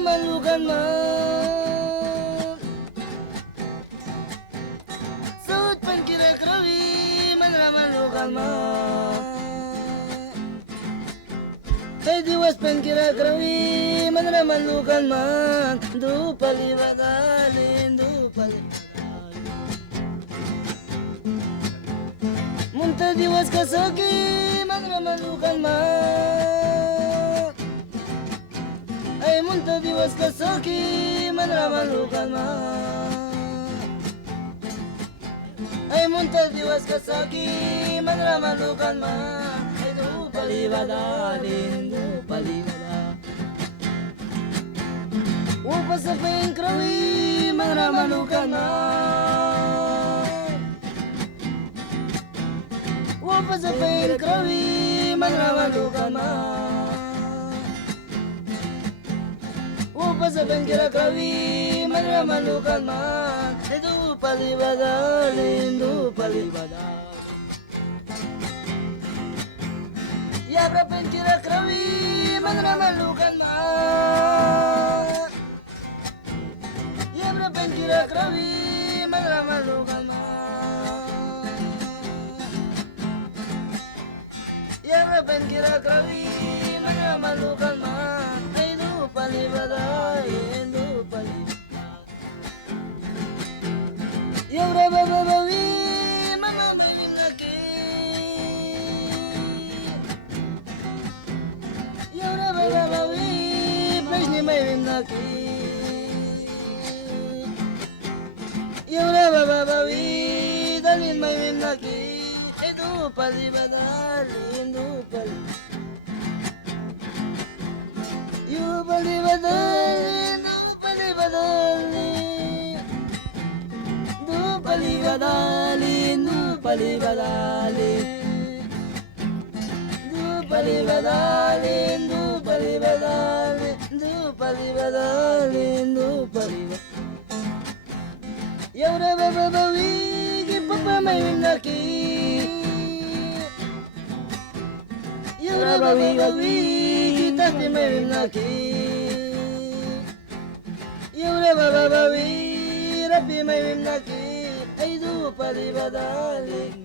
malukan man Sud pan kira krawi malukan man Hey diwas pan kira krawi malukan man Du palibadalin du palibadalin Munta diwas kasaki malukan man Ay munta diwas kasaki malukan man Ay munta diwas kasaki malukan man Ay du palibadalin du palibadalin Upas sa pengkrawi malukan man Upas sa pengkrawi malukan man Upas sa pengkrawi malukan man Ay du palibadalin du palibadalin Yabra pengkrawi malukan man Yabra pengkrawi malukan man Yabra pengkrawi malukan man Ay du palibadalin du palibadalin Yabra babawi mamamawin laki Yabra babawi prajni mawin laki Yabra babawi dalin mawin laki Ay du palibadalin du palibadalin You palibadalin du palibadalin Du palibadalin du palibadalin Du palibadalin du palibadalin Du palibadalin du palibadalin Yabra babawi gipapa mawin laki Yabra babawi gitati mawin laki Yabra babawi rapi mawin laki Ay du palibadalin